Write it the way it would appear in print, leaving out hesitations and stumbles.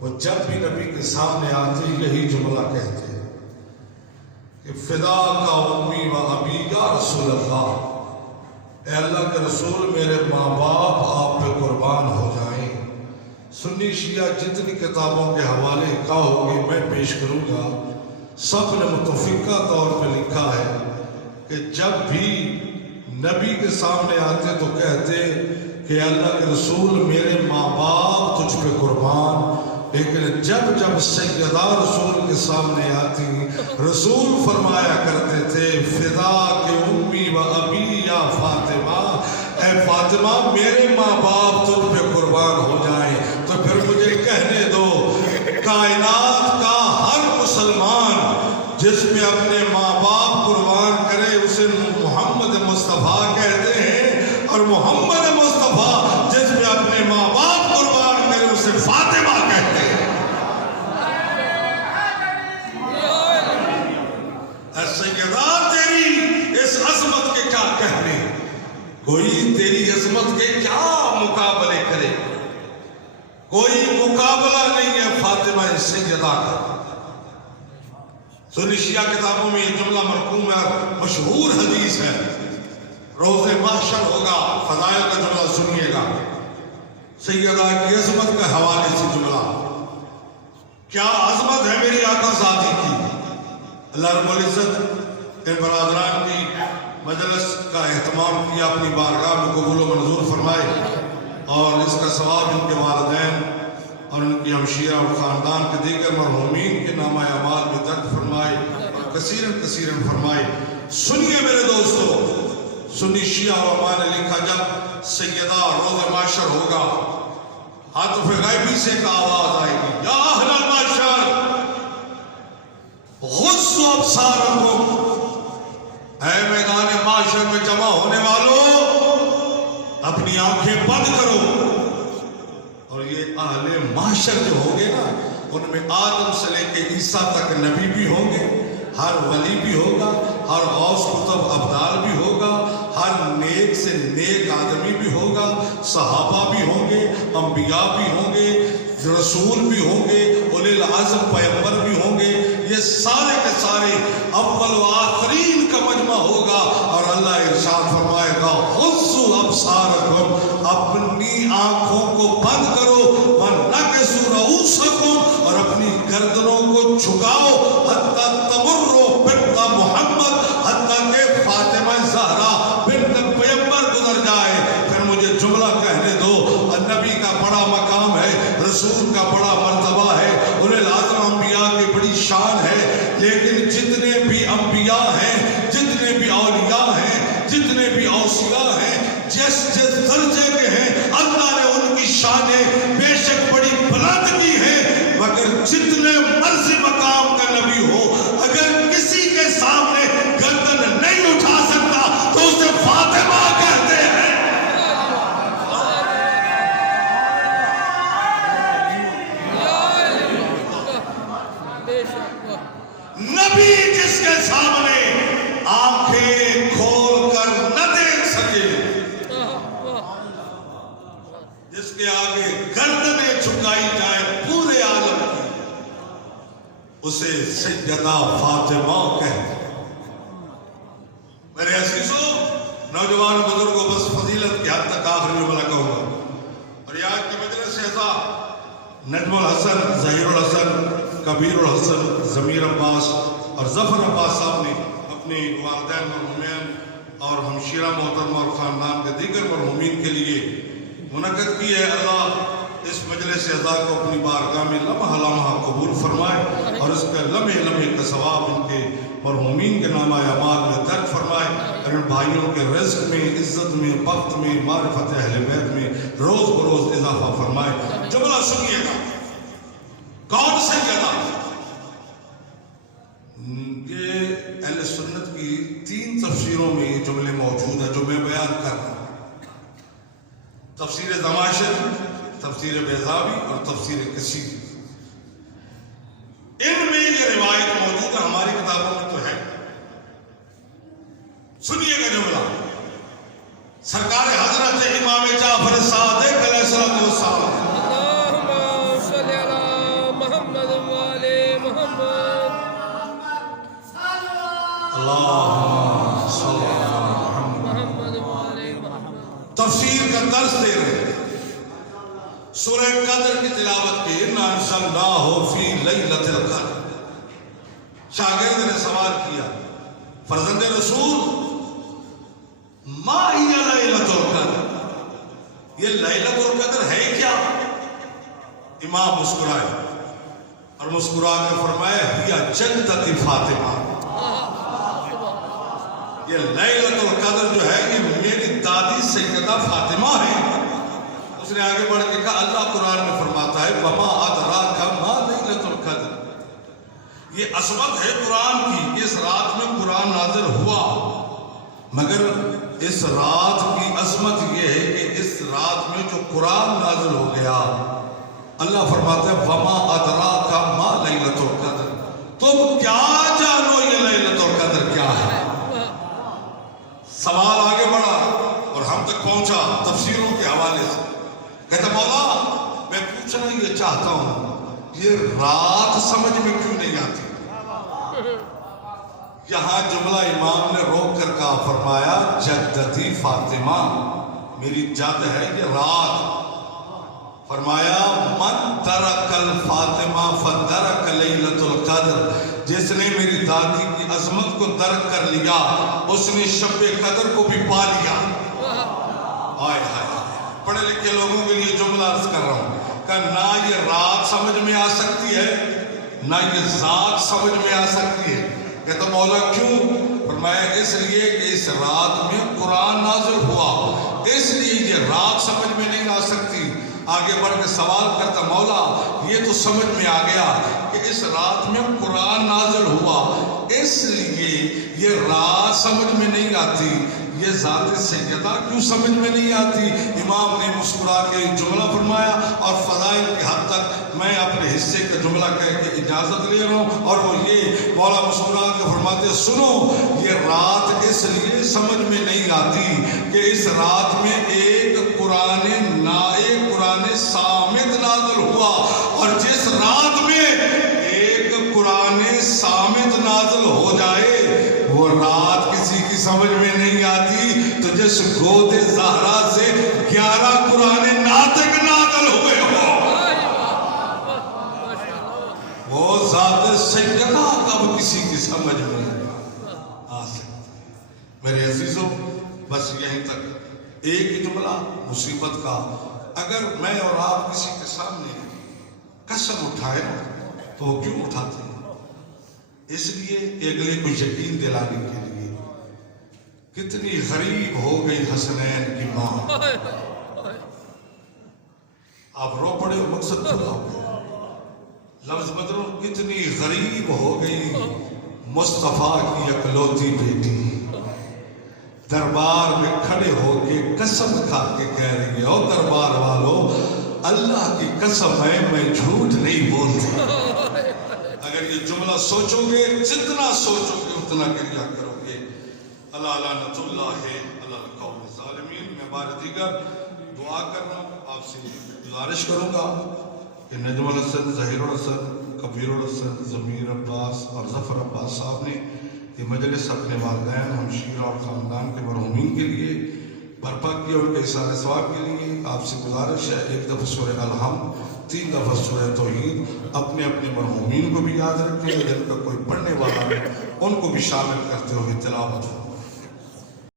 وہ جب بھی نبی کے سامنے آتے یہی جملہ کہتے کہ فدا کا امی و ابی یا رسول اللہ، اے اللہ کے رسول میرے ماں باپ آپ پہ قربان ہو جائیں۔ سنی شیعہ جتنی کتابوں کے حوالے کا ہوگی میں پیش کروں گا، سب نے متفقہ طور پہ لکھا ہے کہ جب بھی نبی کے سامنے آتے تو کہتے کہ اللہ کے رسول میرے ماں باپ تجھ پہ قربان، لیکن جب جب سیدہ رسول کے سامنے آتی رسول فرمایا کرتے تھے فدا کے امی و ابی یا فاطمہ، اے فاطمہ میرے ماں باپ تجھ پہ قربان ہو جائیں۔ تو پھر مجھے کہنے دو، کائنات کا ہر مسلمان جس میں اپنے ماں باپ قربان کرے اسے محمد مصطفیٰ کہتے ہیں، اور محمد مصطفیٰ جس میں اپنے ماں باپ قربان کرے اسے فاطمہ کہتے ہیں۔ سیدہ تیری اس عظمت کے کیا کہنے، کوئی تیری عظمت کے کیا مقابلے کرے، کوئی مقابلہ نہیں ہے فاطمہ سیدہ کا۔ سنی شیعہ کتابوں میں یہ جملہ مرقوم ہے، مشہور حدیث ہے، روز محشر ہوگا، فضائل کا جملہ سنیے گا، سیدہ کی عظمت کا حوالے سے جملہ، کیا عظمت ہے میری آقا ذاتی کی۔ اللہ رب العزت ان برادران کی مجلس کا اہتمام کیا، اپنی بارگاہ میں قبول و منظور فرمائے، اور اس کا ثواب ان کے والدین اور ان کی ہمشیرہ اور خاندان کے دیگر مرحومین کے نامہ اعمال میں درج فرمائے اور کثیراً کثیراً فرمائے۔ سنیے میرے دوستو، سنی شیعہ علماء نے لکھا جب سیدہ روز محشر ہوگا، ہاتف غیبی سے ایک آواز آئے گی، یا اہل المحشر غضوا ابصارکم، اے میدان محشر میں جمع ہونے والوں اپنی آنکھیں بند کرو۔ اور یہ اہل محشر جو ہوں گے نا، ان میں آدم سے لے کے عیسیٰ تک نبی بھی ہوں گے، ہر ولی بھی ہوگا، ہر غوث قطب ابدال بھی ہوگا، ہر نیک سے نیک آدمی بھی ہوگا، صحابہ بھی ہوں گے، انبیاء بھی ہوں گے، رسول بھی ہوں گے، اولی العزم پیغمبر بھی ہوں گے، یہ سارے کے سارے اول و آخرین کا مجمع ہوگا، اور اللہ ارشاد فرمائے گا غضوا ابصارکم، اپنی آنکھوں کو بند کرو، وَنَكِسُوا رُؤُوسَكُمْ، اور اپنی گردنوں کو جھکاؤ، حتیٰ تمروا بنت محمد، حتیٰ کہ فاطمہ زہرا بنت پیغمبر گزر جائے۔ پھر مجھے جملہ کہنے دو، نبی کا بڑا مقام ہے، رسول کا بڑا مرتبہ ہے، اولی العزم انبیاء کی بڑی شان ہے، لیکن جتنے بھی انبیاء ہیں، جتنے بھی اولیاء ہیں، جتنے بھی اوصیاء ہیں، جس جس درجے کے ہیں، اللہ نے ان کی شانیں بے شک بڑی بلند کی ہیں، مگر جتنے مرضی مقام کا نبی ہو، اگر کسی کے سامنے گردن نہیں اٹھا سکتا تو اسے فاطمہ کہتے ہیں۔ نبی جس کے سامنے آنکھیں کھول کر نہ دیکھ سکے، جس کے آگے گردنیں جھکائی جائے پورے عالم کی، اسے سیدہ فاطمہ کہتے ہیں۔ میرے عزیزوں، نوجوان بزرگوں، بس فضیلت کی حد تک آخری جملہ کہوں گا، اور یہ آج کی مجلس سے تھا نجم الحسن، ظہیر الحسن، کبیر الحسن، ضمیر عباس اور ظفر عباس صاحب نے اپنے والدین مرحومین اور ہمشیرہ محترمہ اور خاندان کے دیگر مرحومین کے لیے منعقد کی ہے۔ اللہ اس مجلس اعزاز کو اپنی بارگاہ میں لمحہ لمحہ قبول فرمائے، اور اس کا لمحے لمحے کا ثواب ان کے مرحومین کے نامہ اعمال میں درج فرمائے، اور ان بھائیوں کے رزق میں، عزت میں، وقت میں، معرفت اہل بیت میں روز بروز اضافہ فرمائے۔ جملہ سنیے گا، کون سیدہ؟ یہ اہل سنت کی 3 تفسیروں میں یہ جملے موجود ہیں جو میں بیان کر رہا ہوں، تفسیر زماشری، تفسیر بیضاوی اور تفسیر کثیر۔ ان میں یہ روایت موجود ہے، ہماری کتابوں میں تو ہے۔ سنیے گا جملہ، سرکار حضرت امام جعفر صادق علیہ السلام درس دے رہے ہیں. سورہ قدر کی تلاوت کی. اِنَّا أَنزَلْنَاهُ فِي لَيْلَةِ الْقَدْرِ. شاگرد نے سوال کیا فرزند رسول ما ہی لیلۃ القدر، یہ لیلۃ القدر ہے کیا؟ امام مسکرائے اور مسکرا کے فرمایا ہی جدتی فاطمہ. یہ لیلۃ القدر جو ہے یہ میری دادی سیدہ فاطمہ ہے. اس نے آگے بڑھ کے کہا اللہ قرآن میں فرماتا ہے وما ادراک ما لیلۃ القدر. یہ عظمت ہے قرآن کی. اس رات میں قرآن نازل ہوا، مگر اس رات کی عظمت یہ ہے کہ اس رات میں جو قرآن نازل ہو گیا اللہ فرماتا ہے وما ادراک ما لیلۃ القدر. تم کیا جانو یہ لیلۃ القدر کیا ہے؟ سوال آگے بڑھا اور ہم تک پہنچا تفسیروں کے حوالے سے. کہتا مولا میں پوچھنا یہ چاہتا ہوں یہ رات سمجھ میں کیوں نہیں آتی؟ یہاں جملہ امام نے روک کر کہا فرمایا جدتی فاطمہ، میری جد ہے یہ رات. فرمایا من ترک الفاطمہ فدرک لیلۃ القدر. جس نے میری دادی کی عظمت کو درک کر لیا اس نے شب قدر کو بھی پا لیا. آئے ہائے پڑھے لکھے لوگوں کے لیے جملہ عرض کر رہا ہوں کہ نہ یہ رات سمجھ میں آ سکتی ہے نہ یہ ذات سمجھ میں آ سکتی ہے. کہتا مولا کیوں؟ فرمایا اس لیے کہ اس رات میں قرآن نازل ہوا، اس لیے یہ رات سمجھ میں نہیں آ سکتی. آگے بڑھ کے سوال کرتا مولا یہ تو سمجھ میں آ گیا کہ اس رات میں قرآن نازل ہوا، اس لیے یہ رات سمجھ میں نہیں آتی، یہ ذات سیدہ کیوں سمجھ میں نہیں آتی؟ امام نے مسکرا کے جملہ فرمایا اور فضائل کے حد تک میں اپنے حصے کا جملہ کہہ کے اجازت لے رہا ہوں. اور وہ یہ مولا مسکرا کے فرماتے سنو یہ رات اس لیے سمجھ میں نہیں آتی کہ اس رات میں ایک قرآن صامت نازل ہوا، اور جس رات میں ایک قرآن صامت نازل ہو جائے وہ رات کسی کی سمجھ میں نہیں آتی. تو جس گود زہرا سے 11 قرآن ناطق نازل ہوئے ہو وہ ذات سیدہ کب کسی کی سمجھ میں آ سکتی. میرے عزیزوں بس یہیں تک ایک ہی جملہ مصیبت کا. اگر میں اور آپ کسی کے سامنے قسم اٹھائے تو وہ کیوں اٹھاتے ہیں؟ اس لیے اگلے کو یقین دلانے کے لیے. کتنی غریب ہو گئی حسنین کی ماں. آپ رو پڑے ہو مقصد پورا ہو گیا. لفظ بدلو کتنی غریب ہو گئی مصطفیٰ کی اکلوتی بیٹی. دربار میں کھڑے ہو کے قسم کھا کے کہہ رہی ہے او دربار والوں اللہ کی قسم ہے میں جھوٹ نہیں بولتی. اگر یہ جملہ سوچو گے جتنا سوچو گے اتنا کریا کرو گے. اللہ لعنت اللہ علی القوم الظالمین. میں بار دیگر دعا کرنا آپ سے گزارش کروں گا کہ نجم الحسن، ظہیر الحسن، کبیر الحسن، ضمیر عباس اور ظفر عباس صاحب نے یہ مجلس اپنے والدین، ہمشیرہ اور خاندان کے مرحومین کے لیے برپا کیا. ان کے احسان ثواب کے لیے آپ سے گزارش ہے 1 دفعہ سورہ الحمد، 3 دفعہ سورہ توحید اپنے اپنے مرحومین کو بھی یاد رکھیں. جن کا کوئی پڑھنے والا ہے ان کو بھی شامل کرتے ہوئے تلاوت